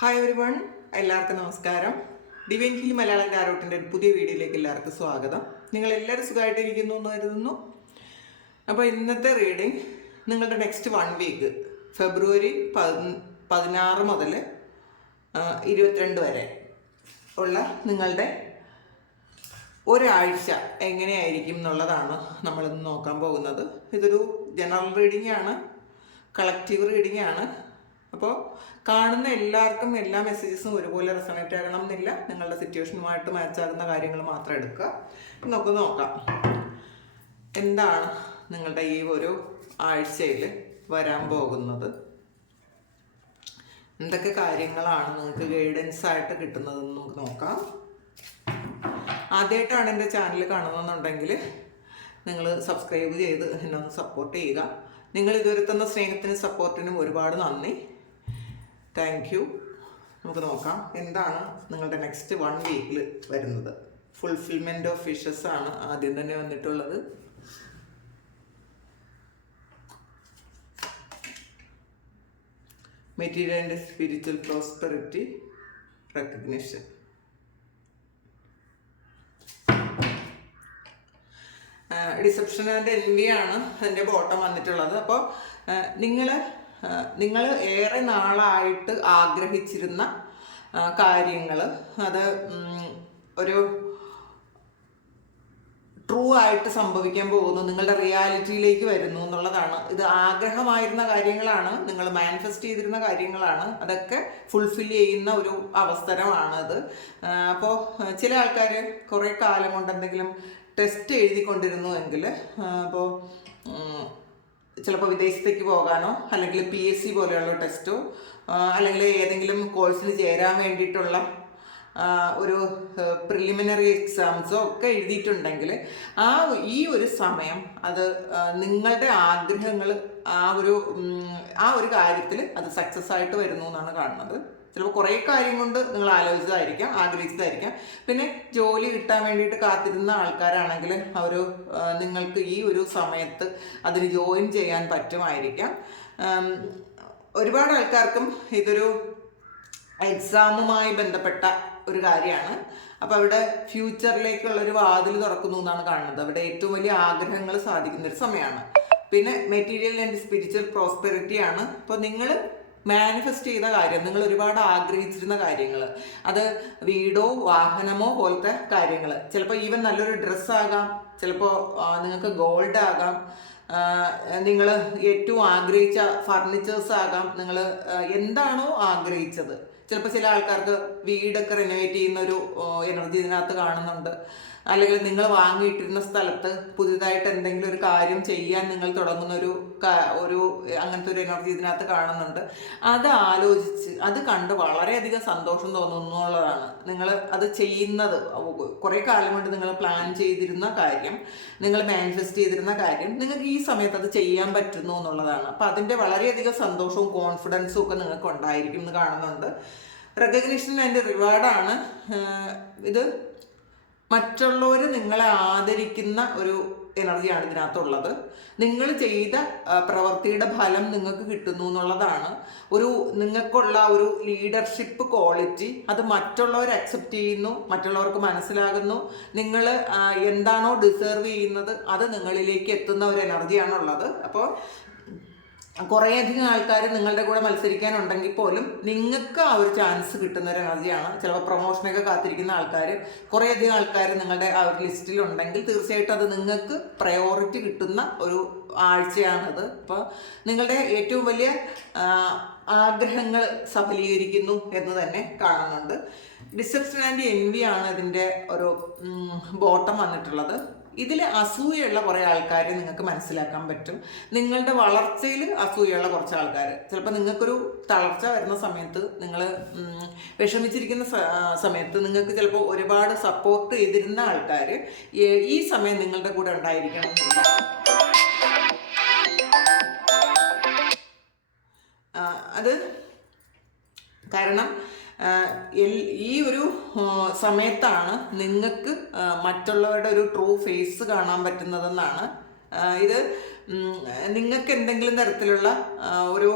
Hi every one എല്ലാവർക്കും നമസ്കാരം. Divine hill Malayalam കാരോട്ടിന്റെ ഒരു പുതിയ വീഡിയോയിലേക്ക് എല്ലാവർക്കും സ്വാഗതം. നിങ്ങൾ എല്ലാവരും സുഖമായിട്ടിരിക്കുന്നു എന്ന് കരുതുന്നു. അപ്പോൾ ഇന്നത്തെ റീഡിംഗ് നിങ്ങളുടെ നെക്സ്റ്റ് വൺ വീക്ക് ഫെബ്രുവരി പതി- പതിനാറ് മുതൽ ഇരുപത്തിരണ്ട് വരെ ഉള്ള നിങ്ങളുടെ ഒരാഴ്ച എങ്ങനെയായിരിക്കും എന്നുള്ളതാണ് നമ്മളിന്ന് നോക്കാൻ പോകുന്നത്. ഇതൊരു ജനറൽ റീഡിംഗ് ആണ് കളക്റ്റീവ് റീഡിംഗ് ആണ്. അപ്പോൾ കാണുന്ന എല്ലാവർക്കും എല്ലാ മെസ്സേജസും ഒരുപോലെ റെസണേറ്റ് ആകണം എന്നില്ല. നിങ്ങളുടെ സിറ്റുവേഷനുമായിട്ട് മാച്ചാകുന്ന കാര്യങ്ങൾ മാത്രം എടുക്കുക. നമുക്ക് നോക്കാം. എന്താണ് നിങ്ങളുടെ ഈ ഒരു ആഴ്ചയിൽ വരാൻ പോകുന്നത്? എന്തൊക്കെ കാര്യങ്ങളാണ് നിങ്ങൾക്ക് ഗൈഡൻസ് ആയിട്ട് കിട്ടുന്നതെന്ന് നമുക്ക് നോക്കാം. ആദ്യമായിട്ടാണ് എന്റെ ചാനൽ കാണുന്നതെന്നുണ്ടെങ്കിൽ നിങ്ങൾ സബ്സ്ക്രൈബ് ചെയ്ത് എന്നെ ഒന്ന് സപ്പോർട്ട് ചെയ്യുക. നിങ്ങൾ ഇതുവരെ തന്ന സ്നേഹത്തിനും സപ്പോർട്ടിനും ഒരുപാട് നന്ദി. താങ്ക് യു നമുക്ക് നോക്കാം. എന്താണ് നിങ്ങളുടെ നെക്സ്റ്റ് വൺ വീക്കിൽ വരുന്നത്? ഫുൾഫിൽമെന്റ് ഓഫ് വിഷസ് ആണ് ആദ്യം തന്നെ വന്നിട്ടുള്ളത്. Material and spiritual prosperity recognition deception and ആണ് അതിന്റെ ബോട്ടം വന്നിട്ടുള്ളത്. അപ്പോൾ നിങ്ങൾ നിങ്ങൾ ഏറെ നാളായിട്ട് ആഗ്രഹിച്ചിരുന്ന കാര്യങ്ങൾ അത് ഒരു ട്രൂ ആയിട്ട് സംഭവിക്കാൻ പോകുന്നു നിങ്ങളുടെ റിയാലിറ്റിയിലേക്ക് വരുന്നു എന്നുള്ളതാണ്. ഇത് ആഗ്രഹമായിരുന്ന കാര്യങ്ങളാണ് നിങ്ങൾ മാനിഫെസ്റ്റ് ചെയ്തിരുന്ന കാര്യങ്ങളാണ് അതൊക്കെ ഫുൾഫിൽ ചെയ്യുന്ന ഒരു അവസരമാണ് അത് അപ്പോൾ ചില ആൾക്കാർ കുറേ കാലം കൊണ്ട് എന്തെങ്കിലും ടെസ്റ്റ് എഴുതിക്കൊണ്ടിരുന്നു എങ്കിൽ അപ്പോൾ ചിലപ്പോൾ വിദേശത്തേക്ക് പോകാനോ അല്ലെങ്കിൽ പി എസ് സി പോലെയുള്ള ടെസ്റ്റോ അല്ലെങ്കിൽ ഏതെങ്കിലും കോഴ്സിൽ ചേരാൻ വേണ്ടിയിട്ടുള്ള ഒരു പ്രിലിമിനറി എക്സാംസോ ഒക്കെ എഴുതിയിട്ടുണ്ടെങ്കിൽ ആ ഈ ഒരു സമയം അത് നിങ്ങളുടെ ആഗ്രഹങ്ങൾ ആ ഒരു ആ ഒരു കാര്യത്തിൽ അത് സക്സസ് ആയിട്ട് വരുന്നു എന്നാണ് കാണുന്നത്. ചിലപ്പോൾ കുറേ കാര്യം കൊണ്ട് നിങ്ങൾ ആലോചിച്ചതായിരിക്കാം ആഗ്രഹിച്ചതായിരിക്കാം. പിന്നെ ജോലി കിട്ടാൻ വേണ്ടിയിട്ട് കാത്തിരുന്ന ആൾക്കാരാണെങ്കിൽ അവർ നിങ്ങൾക്ക് ഈ ഒരു സമയത്ത് അതിന് ജോയിൻ ചെയ്യാൻ പറ്റുമായിരിക്കാം. ഒരുപാട് ആൾക്കാർക്കും ഇതൊരു എക്സാമുമായി ബന്ധപ്പെട്ട ഒരു കാര്യമാണ്. അപ്പോൾ അവിടെ ഫ്യൂച്ചറിലേക്കുള്ള ഒരു വാതിൽ തുറക്കുന്നു എന്നാണ് കാണുന്നത്. അവിടെ ഏറ്റവും വലിയ ആഗ്രഹങ്ങൾ സാധിക്കുന്ന ഒരു സമയമാണ്. പിന്നെ മെറ്റീരിയൽ ആൻഡ് സ്പിരിച്വൽ പ്രോസ്പെറിറ്റി ആണ് അപ്പോൾ നിങ്ങൾ മാനിഫെസ്റ്റ് ചെയ്ത കാര്യം നിങ്ങൾ ഒരുപാട് ആഗ്രഹിച്ചിരുന്ന കാര്യങ്ങൾ അത് വീടോ വാഹനമോ പോലത്തെ കാര്യങ്ങൾ ചിലപ്പോൾ ഈവൻ നല്ലൊരു ഡ്രസ്സാകാം ചിലപ്പോൾ നിങ്ങൾക്ക് ഗോൾഡ് ആകാം നിങ്ങൾ ഏറ്റവും ആഗ്രഹിച്ച ഫർണിച്ചേഴ്സ് ആകാം നിങ്ങൾ എന്താണോ ആഗ്രഹിച്ചത്. ചിലപ്പോൾ ചില ആൾക്കാർക്ക് വീടൊക്കെ റിനോവേറ്റ് ചെയ്യുന്ന ഒരു എനർജി ഇതിനകത്ത് കാണുന്നുണ്ട്. അല്ലെങ്കിൽ നിങ്ങൾ വാങ്ങിയിട്ടിരുന്ന സ്ഥലത്ത് പുതിയതായിട്ട് എന്തെങ്കിലും ഒരു കാര്യം ചെയ്യാൻ നിങ്ങൾ തുടങ്ങുന്ന ഒരു ഒരു അങ്ങനത്തെ ഒരു എനർജി ഇതിനകത്ത് കാണുന്നുണ്ട്. അത് ആലോചിച്ച് അത് കണ്ട് വളരെയധികം സന്തോഷം തോന്നുന്നു എന്നുള്ളതാണ്. നിങ്ങൾ അത് ചെയ്യുന്നത് കുറേ കാലം കൊണ്ട് നിങ്ങൾ പ്ലാൻ ചെയ്തിരുന്ന കാര്യം നിങ്ങൾ മാനിഫെസ്റ്റ് ചെയ്തിരുന്ന കാര്യം നിങ്ങൾക്ക് ഈ സമയത്ത് അത് ചെയ്യാൻ പറ്റുന്നു എന്നുള്ളതാണ്. അപ്പം അതിന്റെ വളരെയധികം സന്തോഷവും കോൺഫിഡൻസും ഒക്കെ നിങ്ങൾക്ക് ഉണ്ടായിരിക്കും എന്ന് കാണുന്നുണ്ട്. റെക്കഗ്നിഷൻ അതിന്റെ റിവാർഡാണ് ഇത്. മറ്റുള്ളവർ നിങ്ങളെ ആദരിക്കുന്ന ഒരു എനർജിയാണ് ഇതിനകത്തുള്ളത്. നിങ്ങൾ ചെയ്ത പ്രവൃത്തിയുടെ ഫലം നിങ്ങൾക്ക് കിട്ടുന്നു എന്നുള്ളതാണ്. ഒരു നിങ്ങൾക്കുള്ള ഒരു ലീഡർഷിപ്പ് ക്വാളിറ്റി അത് മറ്റുള്ളവർ അക്സെപ്റ്റ് ചെയ്യുന്നു മറ്റുള്ളവർക്ക് മനസ്സിലാകുന്നു. നിങ്ങൾ എന്താണോ ഡിസേർവ് ചെയ്യുന്നത് അത് നിങ്ങളിലേക്ക് എത്തുന്ന ഒരു എനർജിയാണുള്ളത് അപ്പോൾ കുറേയധികം ആൾക്കാർ നിങ്ങളുടെ കൂടെ മത്സരിക്കാനുണ്ടെങ്കിൽ പോലും നിങ്ങൾക്ക് ആ ഒരു ചാൻസ് കിട്ടുന്ന ഒരു എനർജിയാണ് ചിലപ്പോൾ പ്രൊമോഷനൊക്കെ കാത്തിരിക്കുന്ന ആൾക്കാർ കുറേയധികം ആൾക്കാർ നിങ്ങളുടെ ആ ഒരു ലിസ്റ്റിലുണ്ടെങ്കിൽ തീർച്ചയായിട്ടും അത് നിങ്ങൾക്ക് പ്രയോറിറ്റി കിട്ടുന്ന ഒരു ആഴ്ചയാണത്. അപ്പോൾ നിങ്ങളുടെ ഏറ്റവും വലിയ ആഗ്രഹങ്ങൾ സഫലീകരിക്കുന്നു എന്ന് തന്നെ കാണുന്നുണ്ട്. ഡിസപ്ഷൻ ആൻഡ് എൻവി ആണ് ഇതിന്റെ ഒരു ബോട്ടം വന്നിട്ടുള്ളത്. ഇതിൽ അസൂയുള്ള കുറേ ആൾക്കാർ നിങ്ങൾക്ക് മനസ്സിലാക്കാൻ പറ്റും. നിങ്ങളുടെ വളർച്ചയിൽ അസൂയുള്ള കുറച്ച് ആൾക്കാർ ചിലപ്പോൾ നിങ്ങൾക്കൊരു തളർച്ച വരുന്ന സമയത്ത് നിങ്ങൾ വിഷമിച്ചിരിക്കുന്ന സമയത്ത് നിങ്ങൾക്ക് ചിലപ്പോൾ ഒരുപാട് സപ്പോർട്ട് ചെയ്തിരുന്ന ആൾക്കാർ ഈ സമയം നിങ്ങളുടെ കൂടെ ഉണ്ടായിരിക്കണം. അത് കാരണം ഈ ഒരു സമയത്താണ് നിങ്ങൾക്ക് മറ്റുള്ളവരുടെ ഒരു ട്രൂ ഫേസ് കാണാൻ പറ്റുന്നതെന്നാണ്. ഇത് നിങ്ങൾക്ക് എന്തെങ്കിലും തരത്തിലുള്ള ഒരു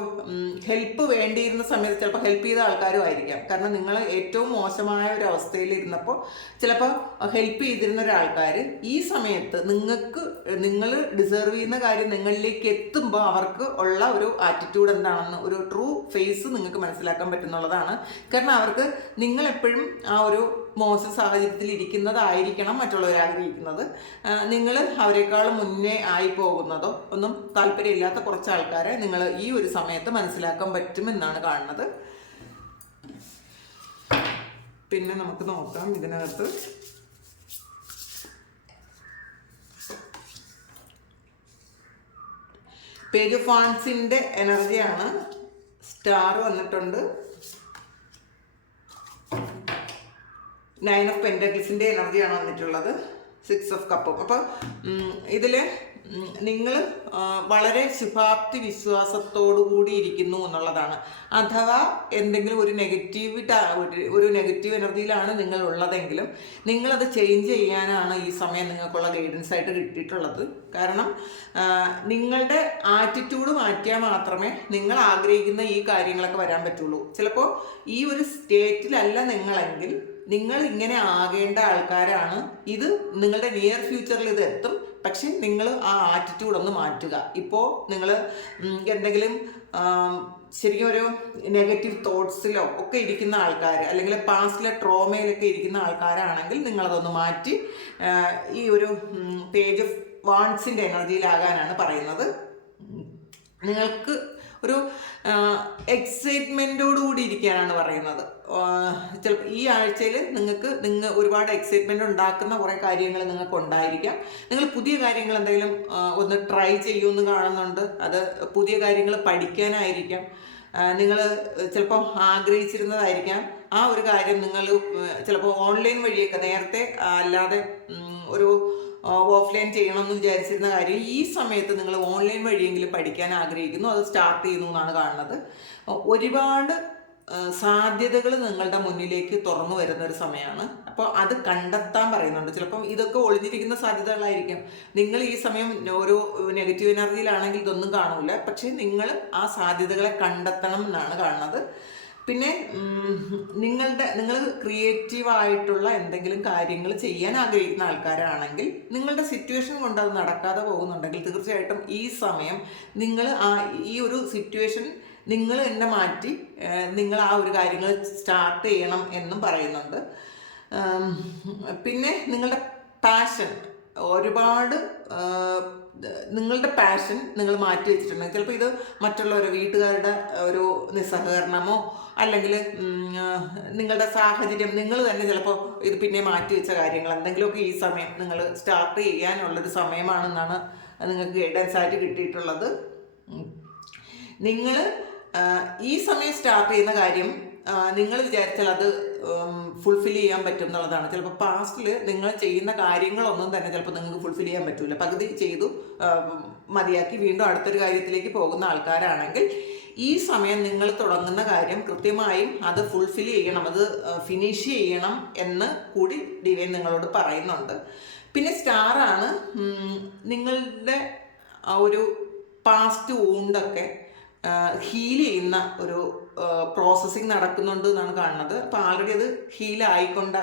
ഹെൽപ്പ് വേണ്ടിയിരുന്ന സമയത്ത് ചിലപ്പോൾ ഹെൽപ്പ് ചെയ്ത ആൾക്കാരും ആയിരിക്കാം. കാരണം നിങ്ങൾ ഏറ്റവും മോശമായ ഒരു അവസ്ഥയിൽ ഇരുന്നപ്പോൾ ചിലപ്പോൾ ഹെൽപ്പ് ചെയ്തിരുന്ന ഒരാൾക്കാർ ഈ സമയത്ത് നിങ്ങൾക്ക് നിങ്ങൾ ഡിസേർവ് ചെയ്യുന്ന കാര്യം നിങ്ങളിലേക്ക് എത്തുമ്പോൾ അവർക്ക് ഉള്ള ഒരു ആറ്റിറ്റ്യൂഡ് എന്താണെന്ന് ഒരു ട്രൂ ഫേസ് നിങ്ങൾക്ക് മനസ്സിലാക്കാൻ പറ്റുന്നുള്ളതാണ്. കാരണം അവർക്ക് നിങ്ങൾ എപ്പോഴും ആ ഒരു മോശം സാഹചര്യത്തിൽ ഇരിക്കുന്നതായിരിക്കണം മറ്റുള്ളവർ ആഗ്രഹിക്കുന്നത്. നിങ്ങൾ അവരെക്കാൾ മുന്നേ ആയി പോകുന്നതോ ഒന്നും താല്പര്യമില്ലാത്ത കുറച്ച് ആൾക്കാരെ നിങ്ങൾ ഈ ഒരു സമയത്ത് മനസ്സിലാക്കാൻ പറ്റുമെന്നാണ് കാണുന്നത്. പിന്നെ നമുക്ക് നോക്കാം ഇതിനകത്ത്. പേജ് ഫാൻസിന്റെ എനർജിയാണ് സ്റ്റാർ വന്നിട്ടുണ്ട്. നയൻ ഓഫ് പെന്റക്കിൾസിന്റെ എനർജിയാണ് വന്നിട്ടുള്ളത്. സിക്സ് ഓഫ് കപ്പും അപ്പോൾ ഇതിൽ നിങ്ങൾ വളരെ ശുഭാപ്തി വിശ്വാസത്തോടു കൂടി ഇരിക്കുന്നു എന്നുള്ളതാണ്. അഥവാ എന്തെങ്കിലും ഒരു നെഗറ്റീവ് ഒരു നെഗറ്റീവ് എനർജിയിലാണ് നിങ്ങൾ ഉള്ളതെങ്കിലും നിങ്ങളത് ചേഞ്ച് ചെയ്യാനാണ് ഈ സമയം നിങ്ങൾക്കുള്ള ഗൈഡൻസ് ആയിട്ട് കിട്ടിയിട്ടുള്ളത്. കാരണം നിങ്ങളുടെ ആറ്റിറ്റ്യൂഡ് മാറ്റിയാൽ മാത്രമേ നിങ്ങൾ ആഗ്രഹിക്കുന്ന ഈ കാര്യങ്ങളൊക്കെ വരാൻ പറ്റുള്ളൂ. ചിലപ്പോൾ ഈ ഒരു സ്റ്റേറ്റിലല്ല നിങ്ങളെങ്കിൽ നിങ്ങൾ ഇങ്ങനെ ആകേണ്ട ആൾക്കാരാണ്. ഇത് നിങ്ങളുടെ നിയർ ഫ്യൂച്ചറിൽ ഇത് എത്തും. പക്ഷെ നിങ്ങൾ ആ ആറ്റിറ്റ്യൂഡ് ഒന്ന് മാറ്റുക. ഇപ്പോൾ നിങ്ങൾ എന്തെങ്കിലും ശരിക്കും ഒരു നെഗറ്റീവ് തോട്ട്സിലോ ഒക്കെ ഇരിക്കുന്ന ആൾക്കാർ അല്ലെങ്കിൽ പാസ്റ്റിലെ ട്രോമയിലൊക്കെ ഇരിക്കുന്ന ആൾക്കാരാണെങ്കിൽ നിങ്ങളതൊന്ന് മാറ്റി ഈ ഒരു പേജ് ഓഫ് വാൺസിന്റെ എനർജിയിലാകാനാണ് പറയുന്നത്. നിങ്ങൾക്ക് ഒരു എക്സൈറ്റ്മെന്റോടുകൂടി ഇരിക്കാനാണ് പറയുന്നത്. ചിലപ്പോൾ ഈ ആഴ്ചയിൽ നിങ്ങൾക്ക് നിങ്ങൾ ഒരുപാട് എക്സൈറ്റ്മെന്റ് ഉണ്ടാക്കുന്ന കുറേ കാര്യങ്ങൾ നിങ്ങൾക്ക് ഉണ്ടായിരിക്കാം. നിങ്ങൾ പുതിയ കാര്യങ്ങൾ എന്തെങ്കിലും ഒന്ന് ട്രൈ ചെയ്യുമെന്ന് കാണുന്നുണ്ട്. അത് പുതിയ കാര്യങ്ങൾ പഠിക്കാനായിരിക്കാം. നിങ്ങൾ ചിലപ്പോൾ ആഗ്രഹിച്ചിരുന്നതായിരിക്കാം. ആ ഒരു കാര്യം നിങ്ങൾ ചിലപ്പോൾ ഓൺലൈൻ വഴിയൊക്കെ നേരത്തെ അല്ലാതെ ഒരു ഓഫ്ലൈൻ ചെയ്യണമെന്ന് വിചാരിച്ചിരുന്ന കാര്യം ഈ സമയത്ത് നിങ്ങൾ ഓൺലൈൻ വഴിയെങ്കിലും പഠിക്കാൻ ആഗ്രഹിക്കുന്നു? അത് സ്റ്റാർട്ട് ചെയ്യുന്നു എന്നാണ് കാണുന്നത്. ഒരുപാട് സാധ്യതകൾ നിങ്ങളുടെ മുന്നിലേക്ക് തുറന്നു വരുന്ന ഒരു സമയമാണ്. അപ്പോൾ അത് കണ്ടെത്താൻ പറയുന്നുണ്ട്. ചിലപ്പം ഇതൊക്കെ ഒളിഞ്ഞിരിക്കുന്ന സാധ്യതകളായിരിക്കും. നിങ്ങൾ ഈ സമയം ഒരു നെഗറ്റീവ് എനർജിയിലാണെങ്കിൽ ഇതൊന്നും കാണൂല. പക്ഷേ നിങ്ങൾ ആ സാധ്യതകളെ കണ്ടെത്തണം എന്നാണ് കാണുന്നത്. പിന്നെ നിങ്ങളുടെ നിങ്ങൾ ക്രിയേറ്റീവായിട്ടുള്ള എന്തെങ്കിലും കാര്യങ്ങൾ ചെയ്യാൻ ആഗ്രഹിക്കുന്ന ആൾക്കാരാണെങ്കിൽ നിങ്ങളുടെ സിറ്റുവേഷൻ കൊണ്ട് അത് നടക്കാതെ പോകുന്നുണ്ടെങ്കിൽ തീർച്ചയായിട്ടും ഈ സമയം നിങ്ങൾ ആ ഈ ഒരു സിറ്റുവേഷൻ നിങ്ങൾ തന്നെ മാറ്റി നിങ്ങൾ ആ ഒരു കാര്യങ്ങൾ സ്റ്റാർട്ട് ചെയ്യണം എന്നും പറയുന്നുണ്ട്. പിന്നെ നിങ്ങളുടെ പാഷൻ ഒരുപാട് നിങ്ങളുടെ പാഷൻ നിങ്ങൾ മാറ്റി വെച്ചിട്ടുണ്ടെങ്കിൽ ചിലപ്പോൾ ഇത് മറ്റുള്ളവരെ വീട്ടുകാരുടെ ഒരു നിസ്സഹകരണമോ അല്ലെങ്കിൽ നിങ്ങളുടെ സാഹചര്യം നിങ്ങൾ തന്നെ ചിലപ്പോൾ ഇത് പിന്നെ മാറ്റി വെച്ച കാര്യങ്ങൾ. എന്തെങ്കിലുമൊക്കെ ഈ സമയം നിങ്ങൾ സ്റ്റാർട്ട് ചെയ്യാനുള്ളൊരു സമയമാണെന്നാണ് നിങ്ങൾക്ക് ഗൈഡൻസ് ആയിട്ട് കിട്ടിയിട്ടുള്ളത്. നിങ്ങൾ ഈ സമയം സ്റ്റാർട്ട് ചെയ്യുന്ന കാര്യം നിങ്ങൾ വിചാരിച്ചാൽ അത് ഫുൾഫിൽ ചെയ്യാൻ പറ്റും എന്നുള്ളതാണ്. ചിലപ്പോൾ പാസ്റ്റിൽ നിങ്ങൾ ചെയ്യുന്ന കാര്യങ്ങളൊന്നും തന്നെ ചിലപ്പോൾ നിങ്ങൾക്ക് ഫുൾഫിൽ ചെയ്യാൻ പറ്റില്ല പകുതി ചെയ്തു മതിയാക്കി വീണ്ടും അടുത്തൊരു കാര്യത്തിലേക്ക് പോകുന്ന ആൾക്കാരാണെങ്കിൽ ഈ സമയം നിങ്ങൾ തുടങ്ങുന്ന കാര്യം കൃത്യമായും അത് ഫുൾഫിൽ ചെയ്യണം അത് ഫിനിഷ് ചെയ്യണം എന്ന് കൂടി ഡിവൈൻ നിങ്ങളോട് പറയുന്നുണ്ട്. പിന്നെ സ്റ്റാറാണ് നിങ്ങളുടെ ഒരു പാസ്റ്റ് വൂണ്ടൊക്കെ ഹീൽ ചെയ്യുന്ന ഒരു പ്രോസസ്സിങ് നടക്കുന്നുണ്ട് എന്നാണ് കാണുന്നത്. അപ്പോൾ ആൾറെഡി അത് ഹീൽ ആയിക്കൊണ്ട്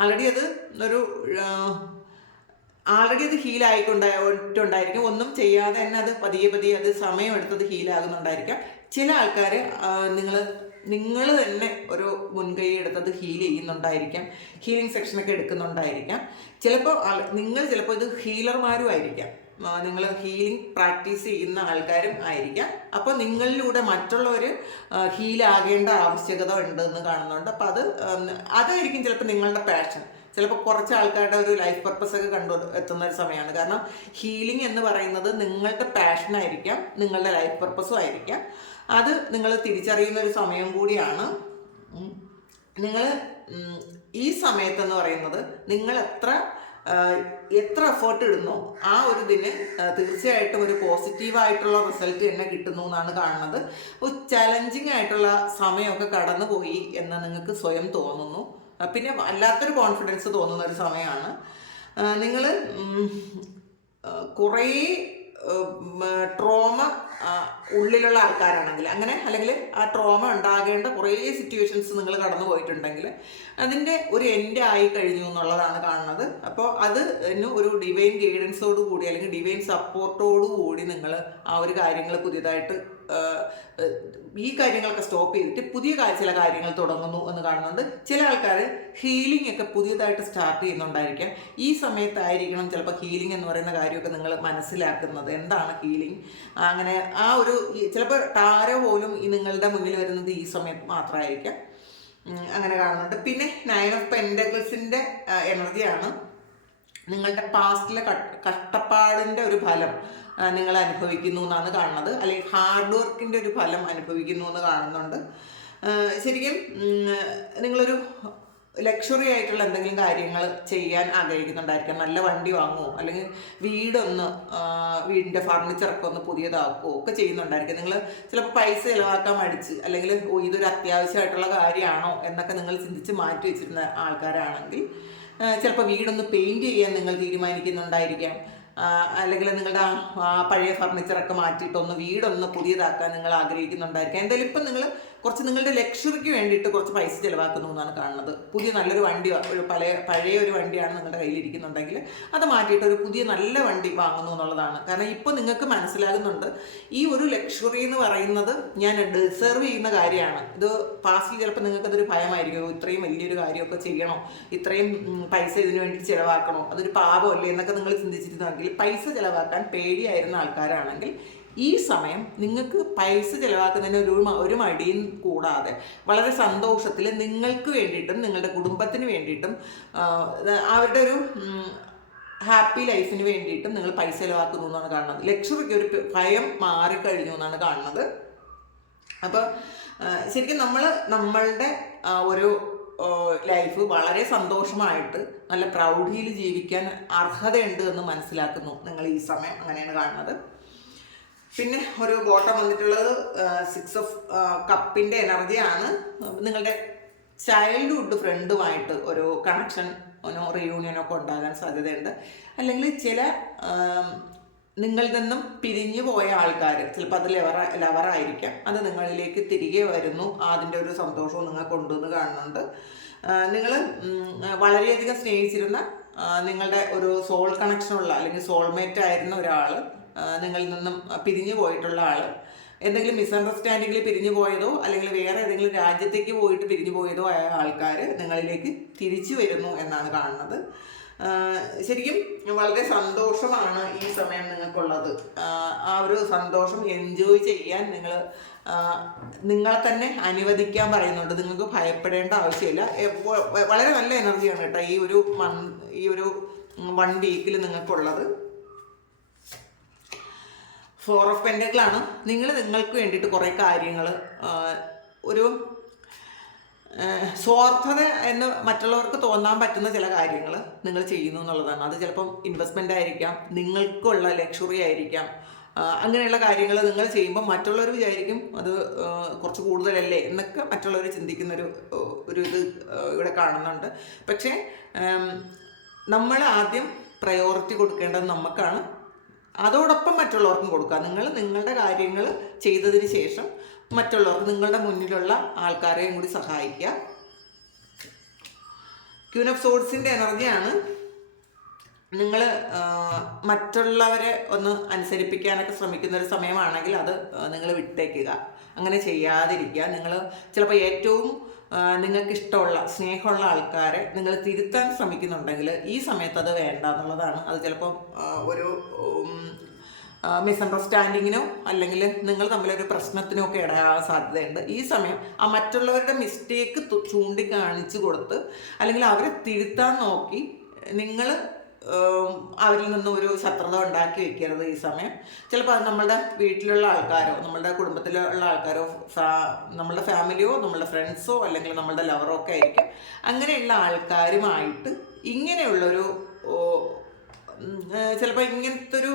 ആൾറെഡി അത് ഒരു ആൾറെഡി അത് ഹീൽ ആയിക്കൊണ്ടായിട്ടുണ്ടായിരിക്കും. ഒന്നും ചെയ്യാതെ തന്നെ അത് പതിയെ പതിയെ അത് സമയമെടുത്തത് ഹീൽ ആകുന്നുണ്ടായിരിക്കാം. ചില ആൾക്കാർ നിങ്ങൾ നിങ്ങൾ തന്നെ ഒരു മുൻകൈ എടുത്തത് ഹീൽ ചെയ്യുന്നുണ്ടായിരിക്കാം. ഹീലിംഗ് സെക്ഷനൊക്കെ എടുക്കുന്നുണ്ടായിരിക്കാം. ചിലപ്പോൾ നിങ്ങൾ ചിലപ്പോൾ ഇത് ഹീലർമാരും ആയിരിക്കാം. നിങ്ങൾ ഹീലിംഗ് പ്രാക്ടീസ് ചെയ്യുന്ന ആൾക്കാരും ആയിരിക്കാം. അപ്പോൾ നിങ്ങളിലൂടെ മറ്റുള്ളവർ ഹീലാകേണ്ട ആവശ്യകത ഉണ്ടെന്ന് കാണുന്നുണ്ട്. അപ്പോൾ അത് അതായിരിക്കും ചിലപ്പോൾ നിങ്ങളുടെ പാഷൻ ചിലപ്പോൾ കുറച്ച് ആൾക്കാരുടെ ഒരു ലൈഫ് പർപ്പസ് ഒക്കെ കണ്ടു എത്തുന്ന ഒരു സമയമാണ്. കാരണം ഹീലിംഗ് എന്ന് പറയുന്നത് നിങ്ങളുടെ പാഷനായിരിക്കാം നിങ്ങളുടെ ലൈഫ് പർപ്പസും ആയിരിക്കാം. അത് നിങ്ങൾ തിരിച്ചറിയുന്ന ഒരു സമയം കൂടിയാണ്. നിങ്ങൾ ഈ സമയത്തെന്ന് പറയുന്നത് നിങ്ങൾ എത്ര എത്ര എഫേർട്ട് ഇടുന്നു ആ ഒരു ഇതിന് തീർച്ചയായിട്ടും ഒരു പോസിറ്റീവായിട്ടുള്ള റിസൾട്ട് തന്നെ കിട്ടുന്നു എന്നാണ് കാണുന്നത്. ഒരു ചലഞ്ചിങ് ആയിട്ടുള്ള സമയമൊക്കെ കടന്നുപോയി എന്ന് നിങ്ങൾക്ക് സ്വയം തോന്നുന്നു. പിന്നെ വല്ലാത്തൊരു കോൺഫിഡൻസ് തോന്നുന്ന ഒരു സമയമാണ്. നിങ്ങൾ കുറേ ട്രോമ ഉള്ളിലുള്ള ആൾക്കാരാണെങ്കിൽ അങ്ങനെ അല്ലെങ്കിൽ ആ ട്രോമ ഉണ്ടാകേണ്ട കുറേ സിറ്റുവേഷൻസ് നിങ്ങൾ കടന്നു പോയിട്ടുണ്ടെങ്കിൽ അതിന്റെ ഒരു എൻഡ് ആയി കഴിഞ്ഞു എന്നുള്ളതാണ് കാണുന്നത്. അപ്പോൾ അത് ഒരു ഡിവൈൻ ഗൈഡൻസോട് കൂടി അല്ലെങ്കിൽ ഡിവൈൻ സപ്പോർട്ടോട് കൂടി നിങ്ങൾ ആ ഒരു കാര്യങ്ങൾ പുതിയതായിട്ട് ഈ കാര്യങ്ങളൊക്കെ സ്റ്റോപ്പ് ചെയ്തിട്ട് പുതിയ ചില കാര്യങ്ങൾ തുടങ്ങുന്നു എന്ന് കാണുന്നുണ്ട്. ചില ആൾക്കാർ ഹീലിംഗ് ഒക്കെ പുതിയതായിട്ട് സ്റ്റാർട്ട് ചെയ്യുന്നുണ്ടായിരിക്കാം. ഈ സമയത്തായിരിക്കണം ചിലപ്പോൾ ഹീലിംഗ് എന്ന് പറയുന്ന കാര്യമൊക്കെ നിങ്ങൾ മനസ്സിലാക്കുന്നത്. എന്താണ് ഹീലിംഗ് അങ്ങനെ ആ ഒരു ചിലപ്പോൾ താര പോലും നിങ്ങളുടെ മുന്നിൽ വരുന്നത് ഈ സമയത്ത് മാത്രമായിരിക്കാം. അങ്ങനെ കാണുന്നുണ്ട്. പിന്നെ നയൻ ഓഫ് പെൻഡഗിൾസിന്റെ എനർജിയാണ് നിങ്ങളുടെ പാസ്റ്റിലെ കഷ്ടപ്പാടിന്റെ ഒരു ഫലം. നിങ്ങൾ അനുഭവിക്കുന്നു എന്നാണ് കാണുന്നത്. അല്ലെങ്കിൽ ഹാർഡ് വർക്കിന്റെ ഒരു ഫലം അനുഭവിക്കുന്നു എന്ന് കാണുന്നുണ്ട്. ശരിക്കും നിങ്ങളൊരു ലക്ഷറി ആയിട്ടുള്ള എന്തെങ്കിലും കാര്യങ്ങൾ ചെയ്യാൻ ആഗ്രഹിക്കുന്നുണ്ടായിരിക്കാം. നല്ല വണ്ടി വാങ്ങുമോ അല്ലെങ്കിൽ വീടൊന്ന് വീടിന്റെ ഫർണിച്ചറൊക്കെ ഒന്ന് പുതിയതാക്കുകയോ ഒക്കെ ചെയ്യുന്നുണ്ടായിരിക്കും. നിങ്ങൾ ചിലപ്പോൾ പൈസ ചിലവാക്കാൻ മടിച്ച് അല്ലെങ്കിൽ ഓ ഇതൊരു അത്യാവശ്യമായിട്ടുള്ള കാര്യമാണോ എന്നൊക്കെ നിങ്ങൾ ചിന്തിച്ച് മാറ്റി വെച്ചിരുന്ന ആൾക്കാരാണെങ്കിൽ ചിലപ്പോൾ വീടൊന്ന് പെയിന്റ് ചെയ്യാൻ നിങ്ങൾ തീരുമാനിക്കുന്നുണ്ടായിരിക്കാം. അല്ലെങ്കിൽ നിങ്ങളുടെ പഴയ ഫർണിച്ചറൊക്കെ മാറ്റിയിട്ടൊന്ന് വീടൊന്ന് പുതിയതാക്കാൻ നിങ്ങൾ ആഗ്രഹിക്കുന്നുണ്ടായിരിക്കാം. എന്തായാലും ഇപ്പം നിങ്ങൾ കുറച്ച് നിങ്ങളുടെ ലക്ഷറിക്ക് വേണ്ടിയിട്ട് കുറച്ച് പൈസ ചിലവാക്കുന്നു എന്നാണ് കാണുന്നത്. പുതിയ നല്ലൊരു വണ്ടി ഒരു പഴയ പഴയ ഒരു വണ്ടിയാണ് നിങ്ങളുടെ കയ്യിലിരിക്കുന്നുണ്ടെങ്കിൽ അത് മാറ്റിയിട്ട് ഒരു പുതിയ നല്ല വണ്ടി വാങ്ങുന്നു എന്നുള്ളതാണ്. കാരണം ഇപ്പോൾ നിങ്ങൾക്ക് മനസ്സിലാകുന്നുണ്ട് ഈ ഒരു ലക്ഷറി എന്ന് പറയുന്നത് ഞാൻ ഡിസേർവ് ചെയ്യുന്ന കാര്യമാണ്. ഇത് പാസ്റ്റിൽ ചിലപ്പോൾ നിങ്ങൾക്കതൊരു ഭയമായിരിക്കും. ഇത്രയും വലിയൊരു കാര്യമൊക്കെ ചെയ്യണോ? ഇത്രയും പൈസ ഇതിനു വേണ്ടി ചിലവാക്കണോ? അതൊരു പാപമല്ലേ എന്നൊക്കെ നിങ്ങൾ ചിന്തിച്ചിരുന്നെങ്കിൽ പൈസ ചിലവാക്കാൻ പേടിയായിരുന്ന ആൾക്കാരാണെങ്കിൽ ഈ സമയം നിങ്ങൾക്ക് പൈസ ചിലവാക്കുന്നതിന് ഒരു ഒരു മടിയും കൂടാതെ വളരെ സന്തോഷത്തിൽ നിങ്ങൾക്ക് വേണ്ടിയിട്ടും നിങ്ങളുടെ കുടുംബത്തിന് വേണ്ടിയിട്ടും അവരുടെ ഒരു ഹാപ്പി ലൈഫിന് വേണ്ടിയിട്ടും നിങ്ങൾ പൈസ ചിലവാക്കുന്നു എന്നാണ് കാണുന്നത്. ലക്ഷറിക്ക് ഒരു ഭയം മാറിക്കഴിഞ്ഞു എന്നാണ് കാണുന്നത്. അപ്പോൾ ശരിക്കും നമ്മൾ നമ്മളുടെ ഒരു ലൈഫ് വളരെ സന്തോഷമായിട്ട് നല്ല പ്രൗഢിയിൽ ജീവിക്കാൻ അർഹതയുണ്ട് എന്ന് മനസ്സിലാക്കുന്നു. നിങ്ങൾ ഈ സമയം അങ്ങനെയാണ് കാണുന്നത്. പിന്നെ ഒരു ബോട്ടം വന്നിട്ടുള്ളത് സിക്സ് ഓഫ് കപ്പിന്റെ എനർജിയാണ് നിങ്ങളുടെ ചൈൽഡ്ഹുഡ് ഫ്രണ്ടുമായിട്ട് ഒരു കണക്ഷൻ റിയൂണിയനോ ഒക്കെ ഉണ്ടാകാൻ സാധ്യതയുണ്ട്. അല്ലെങ്കിൽ ചില നിങ്ങളിൽ നിന്നും പിരിഞ്ഞു പോയ ആൾക്കാർ ചിലപ്പോൾ അത് ലവർ ലവറായിരിക്കാം അത് നിങ്ങളിലേക്ക് തിരികെ വരുന്നു. അതിന്റെ ഒരു സന്തോഷവും നിങ്ങൾ കൊണ്ടുവന്ന് കാണുന്നുണ്ട്. നിങ്ങൾ വളരെയധികം സ്നേഹിച്ചിരുന്ന നിങ്ങളുടെ ഒരു സോൾ കണക്ഷനുള്ള അല്ലെങ്കിൽ സോൾമേറ്റ് ആയിരുന്ന ഒരാൾ നിങ്ങളിൽ നിന്നും പിരിഞ്ഞു പോയിട്ടുള്ള ആൾ എന്തെങ്കിലും മിസ്അണ്ടർസ്റ്റാൻഡിങ്ങിൽ പിരിഞ്ഞു പോയതോ അല്ലെങ്കിൽ വേറെ ഏതെങ്കിലും രാജ്യത്തേക്ക് പോയിട്ട് പിരിഞ്ഞു പോയതോ ആയ ആൾക്കാർ നിങ്ങളിലേക്ക് തിരിച്ചു വരുന്നു എന്നാണ് കാണുന്നത്. ശരിക്കും വളരെ സന്തോഷമാണ് ഈ സമയം നിങ്ങൾക്കുള്ളത്. ആ, ഒരു സന്തോഷം എൻജോയ് ചെയ്യാൻ നിങ്ങൾ നിങ്ങളെ തന്നെ അനുവദിക്കാൻ പറയുന്നുണ്ട്. നിങ്ങൾക്ക് ഭയപ്പെടേണ്ട ആവശ്യമില്ല. വളരെ നല്ല എനർജിയാണ് കേട്ടോ ഈ ഒരു മൺ ഈ ഒരു വൺ വീക്കിൽ നിങ്ങൾക്കുള്ളത്. ഫോർ ഓഫ് പെൻഡക്കിളാണ് നിങ്ങൾ നിങ്ങൾക്ക് വേണ്ടിയിട്ട് കുറേ കാര്യങ്ങൾ ഒരു സ്വാർത്ഥത എന്ന് മറ്റുള്ളവർക്ക് തോന്നാൻ പറ്റുന്ന ചില കാര്യങ്ങൾ നിങ്ങൾ ചെയ്യുന്നു എന്നുള്ളതാണ്. അത് ചിലപ്പം ഇൻവെസ്റ്റ്മെന്റ് ആയിരിക്കാം നിങ്ങൾക്കുള്ള ലക്ഷറി ആയിരിക്കാം. അങ്ങനെയുള്ള കാര്യങ്ങൾ നിങ്ങൾ ചെയ്യുമ്പോൾ മറ്റുള്ളവർ വിചാരിക്കും അത് കുറച്ച് കൂടുതലല്ലേ എന്നൊക്കെ മറ്റുള്ളവർ ചിന്തിക്കുന്നൊരു ഒരു ഇത് ഇവിടെ കാണുന്നുണ്ട്. പക്ഷേ നമ്മൾ ആദ്യം പ്രയോറിറ്റി കൊടുക്കേണ്ടത് നമുക്കാണ്. അതോടൊപ്പം മറ്റുള്ളവർക്കും കൊടുക്കുക. നിങ്ങൾ നിങ്ങളുടെ കാര്യങ്ങൾ ചെയ്തതിന് ശേഷം മറ്റുള്ളവർക്ക് നിങ്ങളുടെ മുന്നിലുള്ള ആൾക്കാരെയും കൂടി സഹായിക്കുക. ക്യൂൻ ഓഫ് സോഡ്സിന്റെ എനർജിയാണ് നിങ്ങൾ മറ്റുള്ളവരെ ഒന്ന് അനുസരിപ്പിക്കാനൊക്കെ ശ്രമിക്കുന്ന ഒരു സമയമാണെങ്കിൽ അത് നിങ്ങൾ വിട്ടേക്കുക. അങ്ങനെ ചെയ്യാതിരിക്കുക. നിങ്ങൾ ചിലപ്പോൾ ഏറ്റവും നിങ്ങൾക്ക് ഇഷ്ടമുള്ള സ്നേഹമുള്ള ആൾക്കാരെ നിങ്ങൾ തിരുത്താൻ ശ്രമിക്കുന്നുണ്ടെങ്കിൽ ഈ സമയത്ത് അത് വേണ്ട എന്നുള്ളതാണ്. അത് ചിലപ്പോൾ ഒരു മിസ്അണ്ടർസ്റ്റാൻഡിങ്ങിനോ അല്ലെങ്കിൽ നിങ്ങൾ തമ്മിലൊരു പ്രശ്നത്തിനോ ഒക്കെ ഇടയാകാൻ സാധ്യതയുണ്ട്. ഈ സമയം ആ മറ്റുള്ളവരുടെ മിസ്റ്റേക്ക് ചൂണ്ടിക്കാണിച്ചു കൊടുത്ത് അല്ലെങ്കിൽ അവരെ തിരുത്താൻ നോക്കി നിങ്ങൾ അവരിൽ നിന്ന് ഒരു ശത്രുത ഉണ്ടാക്കി വെക്കരുത് ഈ സമയം. ചിലപ്പോൾ അത് നമ്മളുടെ വീട്ടിലുള്ള ആൾക്കാരോ നമ്മളുടെ കുടുംബത്തിലുള്ള ആൾക്കാരോ നമ്മളുടെ ഫാമിലിയോ നമ്മളുടെ ഫ്രണ്ട്സോ അല്ലെങ്കിൽ നമ്മളുടെ ലവറോ ഒക്കെ ആയിരിക്കും. അങ്ങനെയുള്ള ആൾക്കാരുമായിട്ട് ഇങ്ങനെയുള്ളൊരു ചിലപ്പോൾ ഇങ്ങനത്തെ ഒരു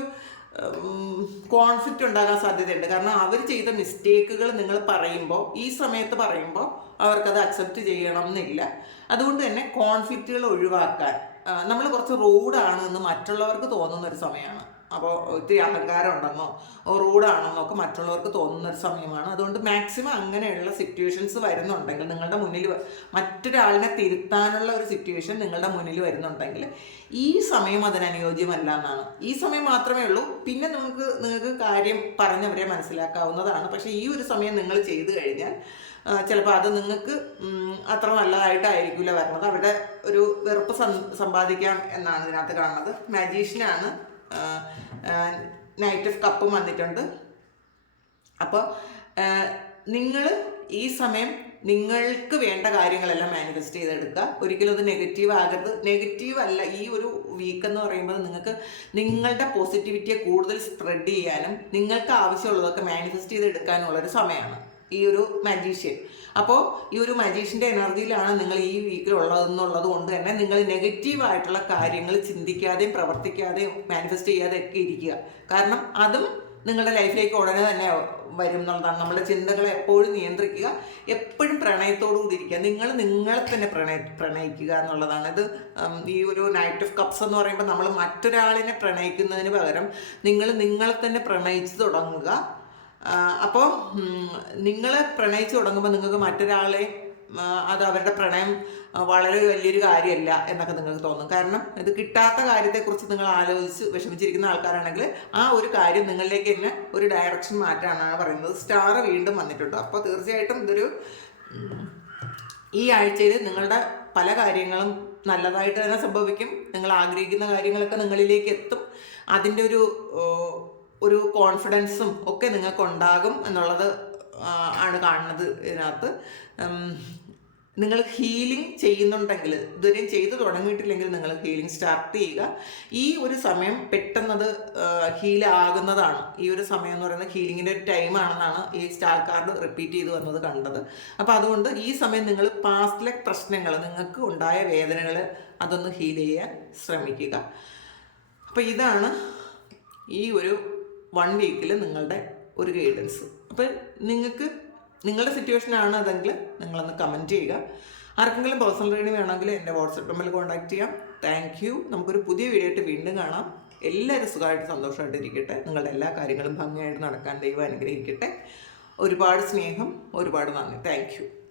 കോൺഫ്ലിക്റ്റ് ഉണ്ടാകാൻ സാധ്യതയുണ്ട്. കാരണം അവർ ചെയ്ത മിസ്റ്റേക്കുകൾ നിങ്ങൾ പറയുമ്പോൾ ഈ സമയത്ത് പറയുമ്പോൾ അവർക്കത് അക്സെപ്റ്റ് ചെയ്യണം എന്നില്ല. അതുകൊണ്ട് തന്നെ കോൺഫ്ലിക്റ്റുകൾ ഒഴിവാക്കാൻ നമ്മൾ കുറച്ച് റൂഡാണ് എന്ന് മറ്റുള്ളവർക്ക് തോന്നുന്ന ഒരു സമയമാണ്. അപ്പോൾ ഒത്തിരി അഹങ്കാരം ഉണ്ടെന്നോ റൂഡാണെന്നോ ഒക്കെ മറ്റുള്ളവർക്ക് തോന്നുന്ന ഒരു സമയമാണ്. അതുകൊണ്ട് മാക്സിമം അങ്ങനെയുള്ള സിറ്റുവേഷൻസ് വരുന്നുണ്ടെങ്കിൽ നിങ്ങളുടെ മുന്നിൽ മറ്റൊരാളിനെ തിരുത്താനുള്ള ഒരു സിറ്റുവേഷൻ നിങ്ങളുടെ മുന്നിൽ വരുന്നുണ്ടെങ്കിൽ ഈ സമയം അതിനനുയോജ്യമല്ല എന്നാണ്. ഈ സമയം മാത്രമേ ഉള്ളൂ. പിന്നെ നിങ്ങൾക്ക് നിങ്ങൾക്ക് കാര്യം പറഞ്ഞവരെ മനസ്സിലാക്കാവുന്നതാണ്. പക്ഷേ ഈ ഒരു സമയം നിങ്ങൾ ചെയ്തു കഴിഞ്ഞാൽ ചിലപ്പോൾ അത് നിങ്ങൾക്ക് അത്ര നല്ലതായിട്ടായിരിക്കില്ല വരുന്നത്. അവിടെ ഒരു വെറുപ്പ് സമ്പാദിക്കാം എന്നാണ് ഇതിനകത്ത് കാണുന്നത്. മാജീഷ്യനാണ്. നൈറ്റ് ഓഫ് കപ്പും വന്നിട്ടുണ്ട്. അപ്പോൾ നിങ്ങൾ ഈ സമയം നിങ്ങൾക്ക് വേണ്ട കാര്യങ്ങളെല്ലാം മാനിഫെസ്റ്റ് ചെയ്തെടുക്കുക. ഒരിക്കലും അത് നെഗറ്റീവ് ആകരുത്. നെഗറ്റീവ് അല്ല ഈ ഒരു വീക്ക് എന്ന് പറയുമ്പോൾ നിങ്ങൾക്ക് നിങ്ങളുടെ പോസിറ്റിവിറ്റിയെ കൂടുതൽ സ്പ്രെഡ് ചെയ്യാനും നിങ്ങൾക്ക് ആവശ്യമുള്ളതൊക്കെ മാനിഫെസ്റ്റ് ചെയ്തെടുക്കാനുള്ളൊരു സമയമാണ്. ഈ ഒരു മജീഷ്യൻ അപ്പോൾ ഈ ഒരു മജീഷ്യന്റെ എനർജിയിലാണ് നിങ്ങൾ ഈ വീക്കിൽ ഉള്ളതെന്നുള്ളത് കൊണ്ട് തന്നെ നിങ്ങൾ നെഗറ്റീവായിട്ടുള്ള കാര്യങ്ങൾ ചിന്തിക്കാതെയും പ്രവർത്തിക്കാതെയും മാനിഫെസ്റ്റ് ചെയ്യാതെ ഒക്കെ ഇരിക്കുക. കാരണം അതും നിങ്ങളുടെ ലൈഫിലേക്ക് ഉടനെ തന്നെ വരും എന്നുള്ളതാണ്. നമ്മുടെ ചിന്തകളെ എപ്പോഴും നിയന്ത്രിക്കുക എപ്പോഴും പ്രണയത്തോടു കൂടി ഇരിക്കുക. നിങ്ങൾ നിങ്ങളെ തന്നെ പ്രണയ പ്രണയിക്കുക എന്നുള്ളതാണ്. ഇത് ഈ ഒരു നൈറ്റ് ഓഫ് കപ്സ് എന്ന് പറയുമ്പോൾ നമ്മൾ മറ്റൊരാളിനെ പ്രണയിക്കുന്നതിന് പകരം നിങ്ങൾ നിങ്ങളെ തന്നെ പ്രണയിച്ചു തുടങ്ങുക. അപ്പോൾ നിങ്ങൾ പ്രണയിച്ചു തുടങ്ങുമ്പോൾ നിങ്ങൾക്ക് മറ്റൊരാളെ അത് അവരുടെ പ്രണയം വളരെ വലിയൊരു കാര്യമല്ല എന്നൊക്കെ നിങ്ങൾക്ക് തോന്നും. കാരണം ഇത് കിട്ടാത്ത കാര്യത്തെക്കുറിച്ച് നിങ്ങൾ ആലോചിച്ച് വിഷമിച്ചിരിക്കുന്ന ആൾക്കാരാണെങ്കിൽ ആ ഒരു കാര്യം നിങ്ങളിലേക്ക് തന്നെ ഒരു ഡയറക്ഷൻ മാറ്റാനാണ് പറയുന്നത്. സ്റ്റാർ വീണ്ടും വന്നിട്ടുണ്ട്. അപ്പോൾ തീർച്ചയായിട്ടും ഇതൊരു ഈ ആഴ്ചയിൽ നിങ്ങളുടെ പല കാര്യങ്ങളും നല്ലതായിട്ട് തന്നെ സംഭവിക്കും. നിങ്ങൾ ആഗ്രഹിക്കുന്ന കാര്യങ്ങളൊക്കെ നിങ്ങളിലേക്ക് എത്തും. അതിന്റെ ഒരു ഒരു കോൺഫിഡൻസും ഒക്കെ നിങ്ങൾക്ക് ഉണ്ടാകും എന്നുള്ളത് ആണ് കാണുന്നത് ഇതിനകത്ത്. നിങ്ങൾ ഹീലിംഗ് ചെയ്യുന്നുണ്ടെങ്കിൽ ഇതുവരെയും ചെയ്തു തുടങ്ങിയിട്ടില്ലെങ്കിൽ നിങ്ങൾ ഹീലിംഗ് സ്റ്റാർട്ട് ചെയ്യുക. ഈ ഒരു സമയം പെട്ടെന്നത് ഹീൽ ആകുന്നതാണ്. ഈ ഒരു സമയം എന്ന് പറയുന്നത് ഹീലിങ്ങിന്റെ ഒരു ടൈമാണെന്നാണ് ഈ സ്റ്റാർ കാർഡ് റിപ്പീറ്റ് ചെയ്ത് വന്നത് കണ്ടത്. അപ്പോൾ അതുകൊണ്ട് ഈ സമയം നിങ്ങൾ പാസ്റ്റിലെ പ്രശ്നങ്ങൾ നിങ്ങൾക്ക് ഉണ്ടായ വേദനകൾ അതൊന്ന് ഹീൽ ചെയ്യാൻ ശ്രമിക്കുക. അപ്പോൾ ഇതാണ് ഈ ഒരു വൺ വീക്കിൽ നിങ്ങളുടെ ഒരു ഗൈഡൻസ് അപ്പോൾ നിങ്ങൾക്ക് നിങ്ങളുടെ സിറ്റുവേഷൻ ആണ് അതെങ്കിൽ നിങ്ങളൊന്ന് കമന്റ് ചെയ്യുക. ആർക്കെങ്കിലും പേഴ്സണൽ റീഡിങ് വേണമെങ്കിൽ എന്റെ വാട്സപ്പ് നമ്പറിൽ കോൺടാക്ട് ചെയ്യാം. താങ്ക് യു നമുക്കൊരു പുതിയ വീഡിയോ ആയിട്ട് വീണ്ടും കാണാം. എല്ലാവരും സുഖമായിട്ട് സന്തോഷമായിട്ട് ഇരിക്കട്ടെ. നിങ്ങളുടെ എല്ലാ കാര്യങ്ങളും ഭംഗിയായിട്ട് നടക്കാൻ ദൈവം അനുഗ്രഹിക്കട്ടെ. ഒരുപാട് സ്നേഹം ഒരുപാട് നന്ദി. താങ്ക്